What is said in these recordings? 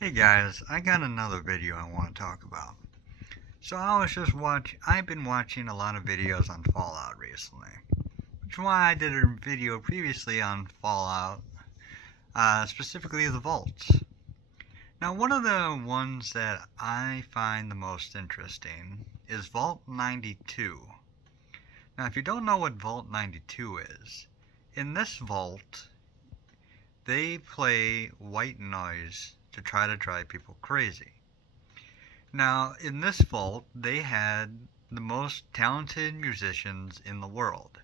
Hey guys, I got another video I want to talk about. I've been watching a lot of videos on Fallout recently. Which is why I did a video previously on Fallout, specifically the vaults. Now, one of the ones that I find the most interesting is Vault 92. Now, if you don't know what Vault 92 is, in this vault, they play white noise to try to drive people crazy. Now, in this vault, they had the most talented musicians in the world.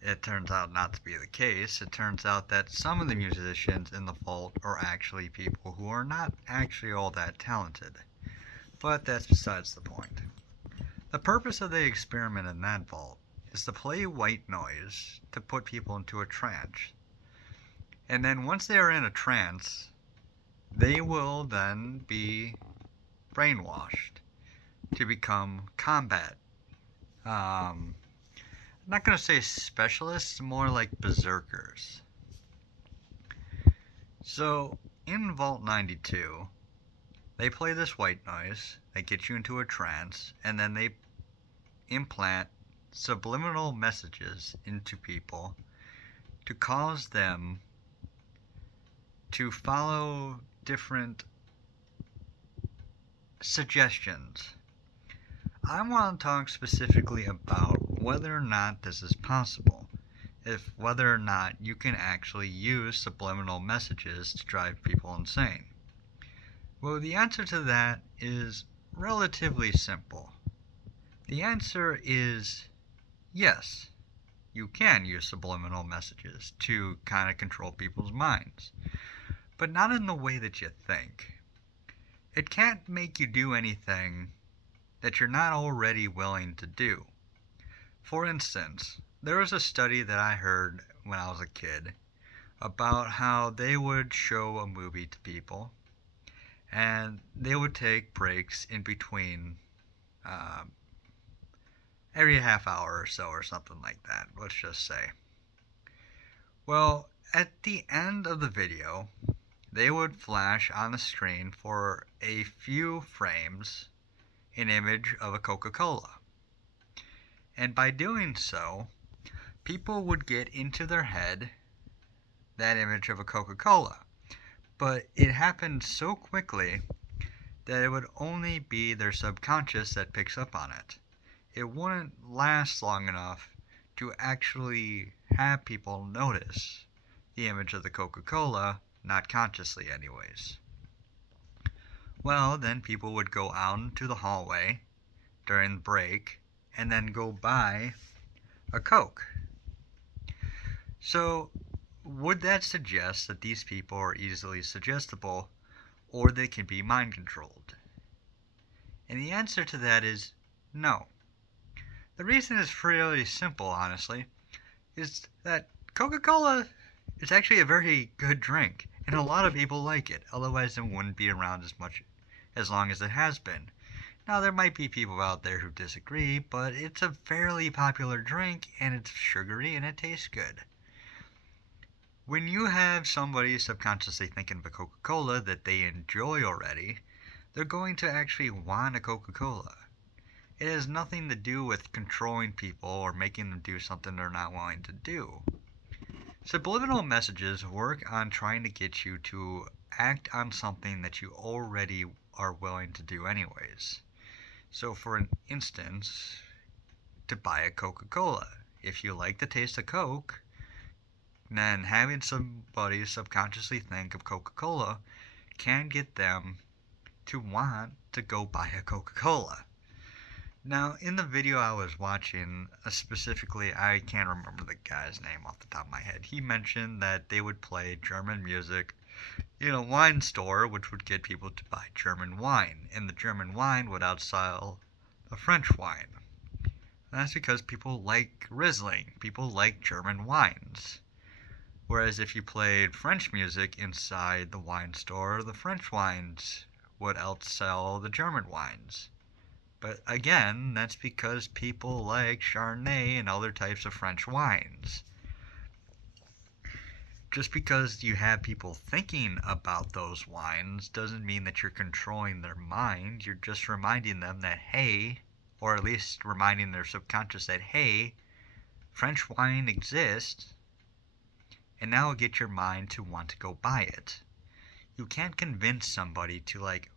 It turns out not to be the case. It turns out that some of the musicians in the vault are actually people who are not actually all that talented. But that's besides the point. The purpose of the experiment in that vault is to play white noise to put people into a trance. And then once they are in a trance, they will then be brainwashed to become combat. I'm not going to say specialists, more like berserkers. So, in Vault 92, they play this white noise that gets you into a trance, and then they implant subliminal messages into people to cause them to follow different suggestions. I want to talk specifically about whether or not this is possible, whether or not you can actually use subliminal messages to drive people insane. Well, the answer to that is relatively simple. The answer is yes, you can use subliminal messages to kind of control people's minds, but not in the way that you think. It can't make you do anything that you're not already willing to do. For instance, there was a study that I heard when I was a kid about how they would show a movie to people and they would take breaks in between uh, every half hour or so or something like that, let's just say. Well, at the end of the video, they would flash on the screen for a few frames an image of a Coca-Cola. And by doing so, people would get into their head that image of a Coca-Cola. But it happened so quickly that it would only be their subconscious that picks up on it. It wouldn't last long enough to actually have people notice the image of the Coca-Cola, not consciously anyways. Well, then people would go out into the hallway during the break and then go buy a Coke. So, would that suggest that these people are easily suggestible or they can be mind controlled? And the answer to that is no. The reason is fairly simple, honestly, is that Coca-Cola is actually a very good drink, and a lot of people like it, otherwise it wouldn't be around as long as it has been. Now, there might be people out there who disagree, but it's a fairly popular drink, and it's sugary, and it tastes good. When you have somebody subconsciously thinking of a Coca-Cola that they enjoy already, they're going to actually want a Coca-Cola. It has nothing to do with controlling people or making them do something they're not willing to do. Subliminal messages work on trying to get you to act on something that you already are willing to do anyways. So for an instance, to buy a Coca-Cola. If you like the taste of Coke, then having somebody subconsciously think of Coca-Cola can get them to want to go buy a Coca-Cola. Now, in the video I was watching, specifically, I can't remember the guy's name off the top of my head. He mentioned that they would play German music in a wine store, which would get people to buy German wine, and the German wine would outsell the French wine. And that's because people like Riesling. People like German wines. Whereas if you played French music inside the wine store, the French wines would outsell the German wines. But again, that's because people like Chardonnay and other types of French wines. Just because you have people thinking about those wines doesn't mean that you're controlling their mind. You're just reminding them that, hey, or at least reminding their subconscious that, hey, French wine exists, and now get your mind to want to go buy it. You can't convince somebody to, like,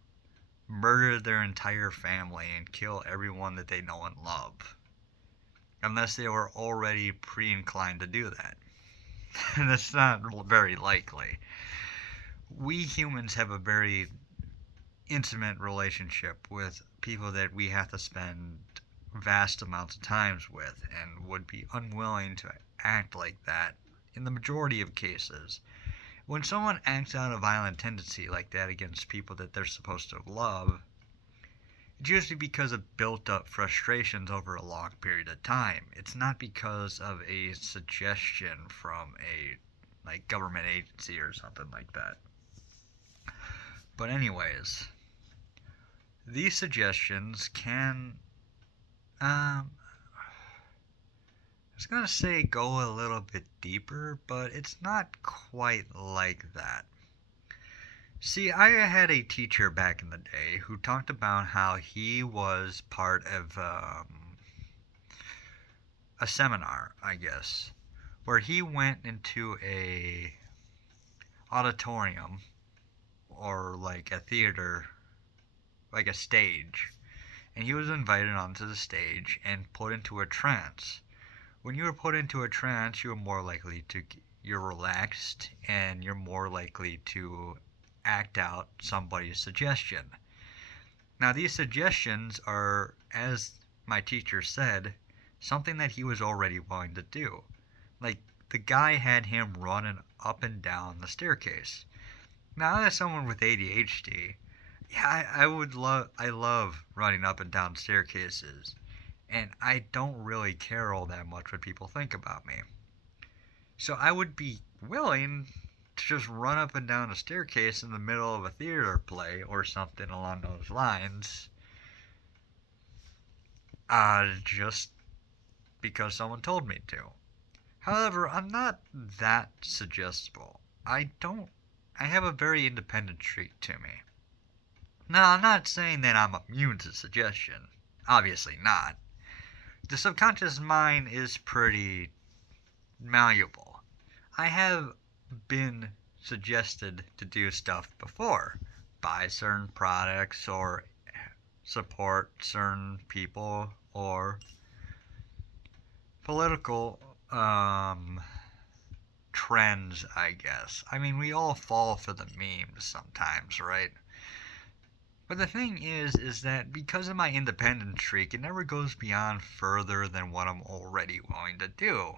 murder their entire family and kill everyone that they know and love, unless they were already pre-inclined to do that. And that's not very likely. We humans have a very intimate relationship with people that we have to spend vast amounts of times with, and would be unwilling to act like that in the majority of cases. When someone acts out a violent tendency like that against people that they're supposed to love, it's usually because of built up frustrations over a long period of time. It's not because of a suggestion from a government agency or something like that. But anyways, these suggestions can I was gonna say go a little bit deeper, but it's not quite like that. See, I had a teacher back in the day who talked about how he was part of a seminar, I guess, where he went into a auditorium or like a theater, like a stage, and he was invited onto the stage and put into a trance. When you were put into a trance, you're relaxed and you're more likely to act out somebody's suggestion. Now, these suggestions are, as my teacher said, something that he was already willing to do. Like, the guy had him running up and down the staircase. Now, as someone with ADHD, yeah, I love running up and down staircases, and I don't really care all that much what people think about me. So I would be willing to just run up and down a staircase in the middle of a theater play or something along those lines, just because someone told me to. However, I'm not that suggestible. I have a very independent streak to me. Now, I'm not saying that I'm immune to suggestion. Obviously not. The subconscious mind is pretty malleable. I have been suggested to do stuff before. Buy certain products or support certain people or political trends, I guess. I mean, we all fall for the memes sometimes, right? But the thing is that because of my independent streak, it never goes beyond further than what I'm already willing to do.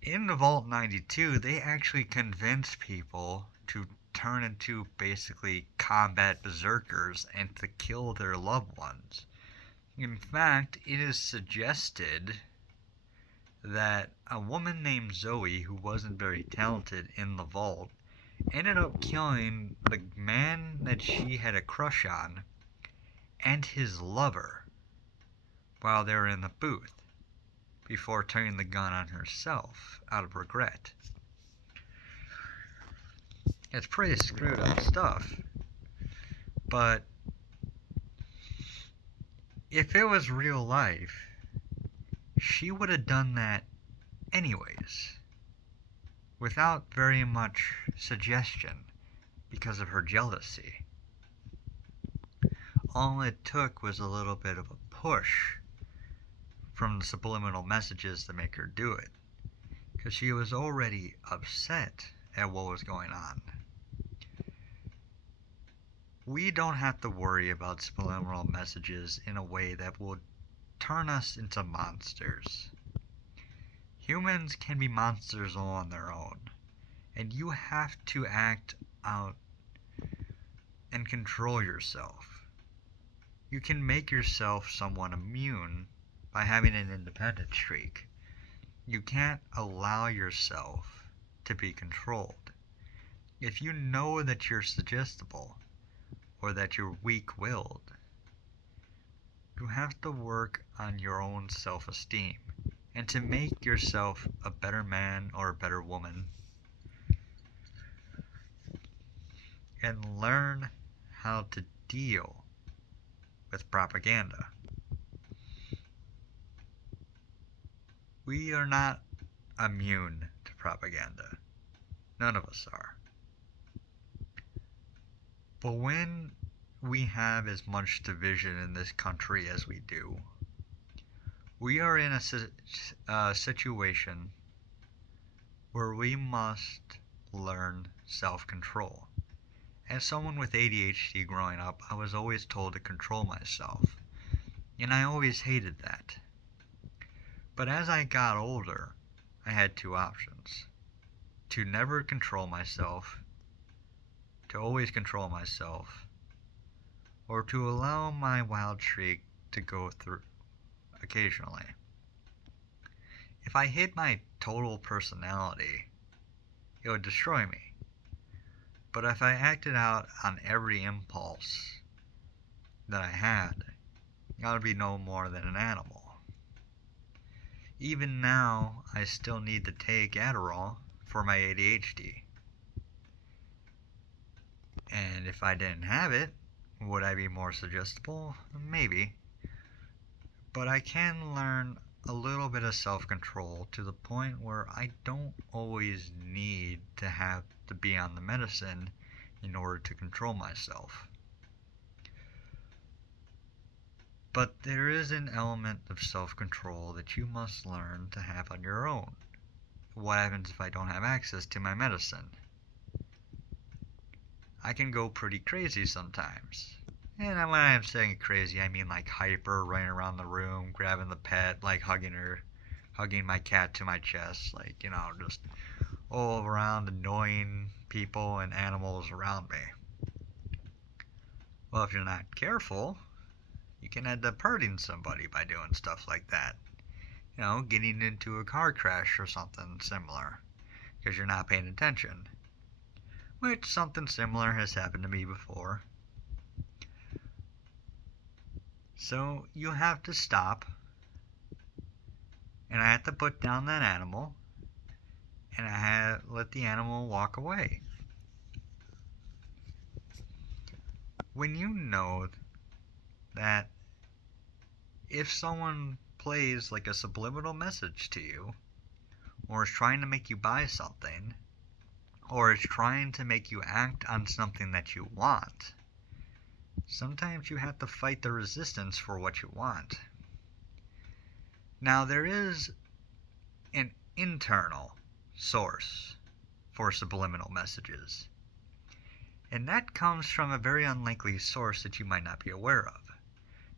In the Vault 92, they actually convinced people to turn into basically combat berserkers and to kill their loved ones. In fact, it is suggested that a woman named Zoe, who wasn't very talented in the vault, ended up killing the man that she had a crush on and his lover while they were in the booth, before turning the gun on herself out of regret. It's pretty screwed up stuff. But if it was real life, she would have done that anyways, without very much suggestion, because of her jealousy. All it took was a little bit of a push from the subliminal messages to make her do it, because she was already upset at what was going on. We don't have to worry about subliminal messages in a way that will turn us into monsters. Humans can be monsters all on their own, and you have to act out and control yourself. You can make yourself somewhat immune by having an independent streak. You can't allow yourself to be controlled. If you know that you're suggestible, or that you're weak-willed, you have to work on your own self-esteem and to make yourself a better man or a better woman, and learn how to deal with propaganda. We are not immune to propaganda. None of us are. But when we have as much division in this country as we do, we are in a situation where we must learn self-control. As someone with ADHD growing up, I was always told to control myself, and I always hated that. But as I got older, I had two options: to never control myself, to always control myself, or to allow my wild streak to go through occasionally. If I hid my total personality, it would destroy me. But if I acted out on every impulse that I had, I would be no more than an animal. Even now, I still need to take Adderall for my ADHD. And if I didn't have it, would I be more suggestible? Maybe. But I can learn a little bit of self-control to the point where I don't always need to be on the medicine in order to control myself. But there is an element of self-control that you must learn to have on your own. What happens if I don't have access to my medicine? I can go pretty crazy sometimes. And when I'm saying crazy, I mean like hyper, running around the room, grabbing the pet, like hugging my cat to my chest, like, just all around annoying people and animals around me. Well, if you're not careful, you can end up hurting somebody by doing stuff like that. Getting into a car crash or something similar, because you're not paying attention. Which something similar has happened to me before. So you have to stop, and I have to put down that animal, and I have to let the animal walk away. When you know that if someone plays like a subliminal message to you, or is trying to make you buy something, or is trying to make you act on something that you want, sometimes you have to fight the resistance for what you want. Now, there is an internal source for subliminal messages, and that comes from a very unlikely source that you might not be aware of.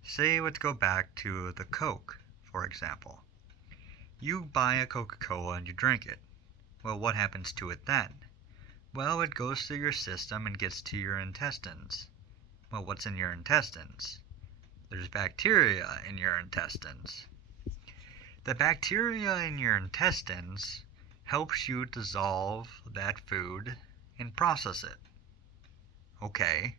Say, let's go back to the Coke, for example. You buy a Coca-Cola and you drink it. Well, what happens to it then? Well, it goes through your system and gets to your intestines. Well, what's in your intestines? There's bacteria in your intestines. The bacteria in your intestines helps you dissolve that food and process it. Okay.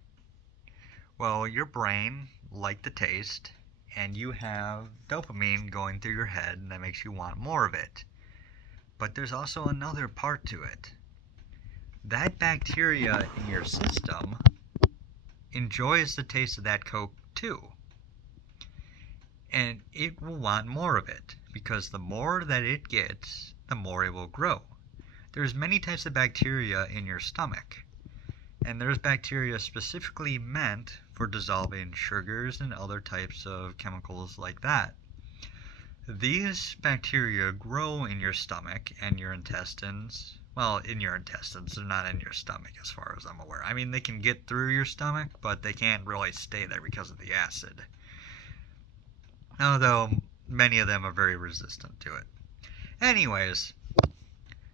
Well, your brain liked the taste, and you have dopamine going through your head, and that makes you want more of it. But there's also another part to it. That bacteria in your system enjoys the taste of that Coke too. And it will want more of it, because the more that it gets, the more it will grow. There's many types of bacteria in your stomach, and there's bacteria specifically meant for dissolving sugars and other types of chemicals like that. These bacteria grow in your stomach and your intestines. Well, in your intestines, they're not in your stomach as far as I'm aware. I mean, they can get through your stomach, but they can't really stay there because of the acid. Although many of them are very resistant to it. Anyways,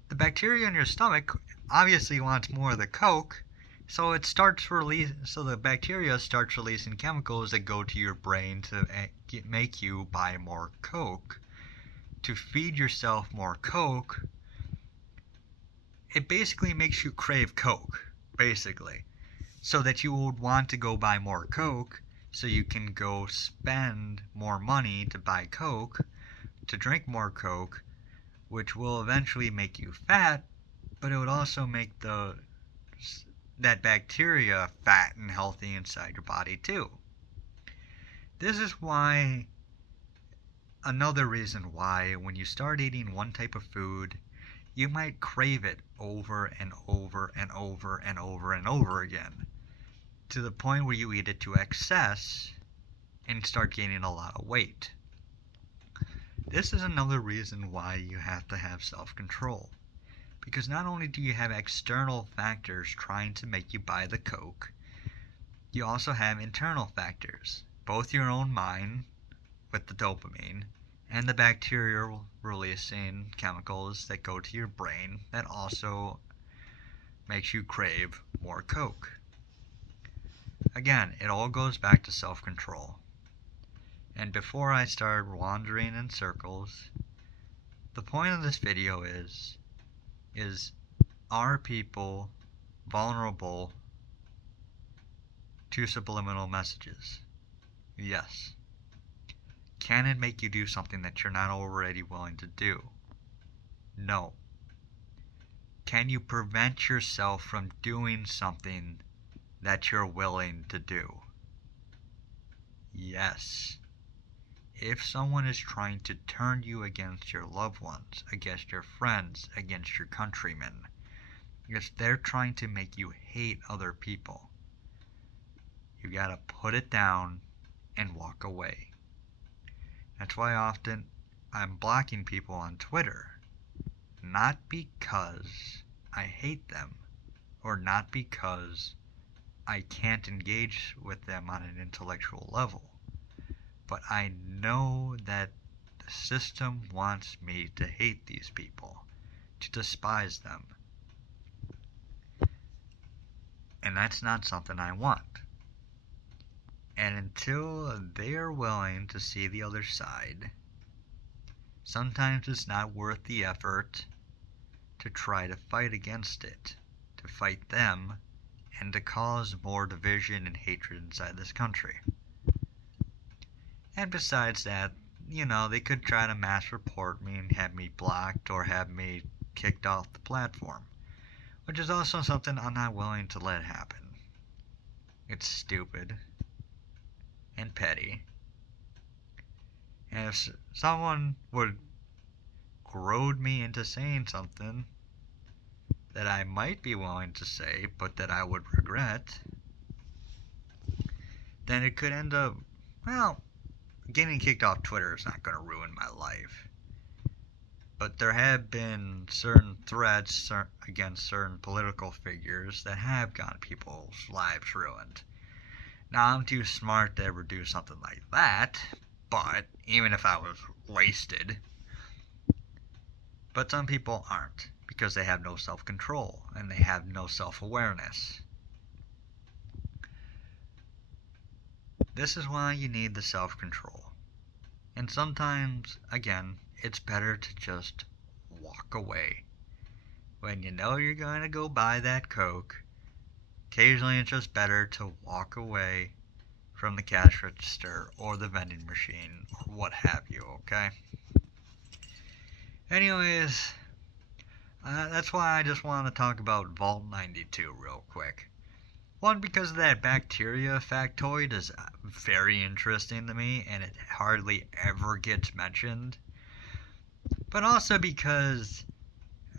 the bacteria in your stomach obviously wants more of the Coke, so the bacteria starts releasing chemicals that go to your brain to make you buy more Coke. To feed yourself more Coke, it basically makes you crave Coke, basically, so that you would want to go buy more Coke, so you can go spend more money to buy Coke, to drink more Coke, which will eventually make you fat, but it would also make that bacteria fat and healthy inside your body too. This is why, another reason why, when you start eating one type of food, you might crave it over and over and over and over and over again, to the point where you eat it to excess and start gaining a lot of weight. This is another reason why you have to have self-control. Because not only do you have external factors trying to make you buy the Coke, you also have internal factors, both your own mind with the dopamine and the bacterial releasing chemicals that go to your brain that also makes you crave more Coke. Again, it all goes back to self-control. And before I start wandering in circles, the point of this video is are people vulnerable to subliminal messages? Yes. Can it make you do something that you're not already willing to do? No. Can you prevent yourself from doing something that you're willing to do? Yes. If someone is trying to turn you against your loved ones, against your friends, against your countrymen, if they're trying to make you hate other people, you gotta put it down and walk away. That's why often I'm blocking people on Twitter. Not because I hate them, or not because I can't engage with them on an intellectual level, but I know that the system wants me to hate these people, to despise them. And that's not something I want. And until they are willing to see the other side, sometimes it's not worth the effort to try to fight against it, to fight them, and to cause more division and hatred inside this country. And besides that, they could try to mass report me and have me blocked or have me kicked off the platform, which is also something I'm not willing to let happen. It's stupid and petty. And if someone would goad me into saying something that I might be willing to say, but that I would regret, then it could end up, getting kicked off Twitter is not going to ruin my life. But there have been certain threats against certain political figures that have gotten people's lives ruined. Now, I'm too smart to ever do something like that, but even if I was wasted. But some people aren't, because they have no self-control, and they have no self-awareness. This is why you need the self-control. And sometimes, again, it's better to just walk away. When you know you're going to go buy that Coke, occasionally it's just better to walk away from the cash register or the vending machine or what have you, okay? Anyways, that's why I just want to talk about Vault 92 real quick. One, because that bacteria factoid is very interesting to me, and it hardly ever gets mentioned. But also because,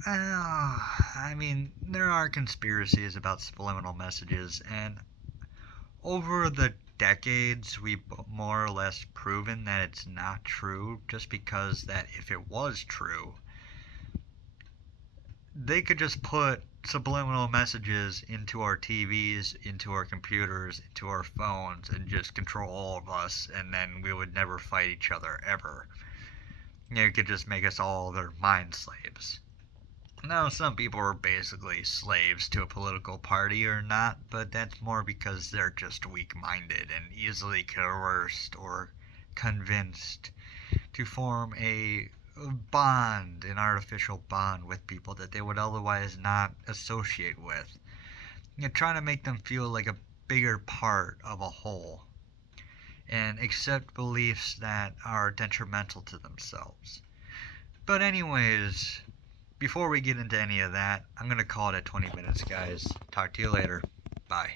there are conspiracies about subliminal messages, and over the decades, we've more or less proven that it's not true, just because that if it was true, they could just put subliminal messages into our TVs, into our computers, into our phones, and just control all of us, and then we would never fight each other, ever. It could just make us all their mind slaves. Now, some people are basically slaves to a political party or not, but that's more because they're just weak-minded and easily coerced or convinced to form an artificial bond with people that they would otherwise not associate with. Trying to make them feel like a bigger part of a whole. and accept beliefs that are detrimental to themselves. But anyways, before we get into any of that, I'm going to call it at 20 minutes, guys. Talk to you later. Bye.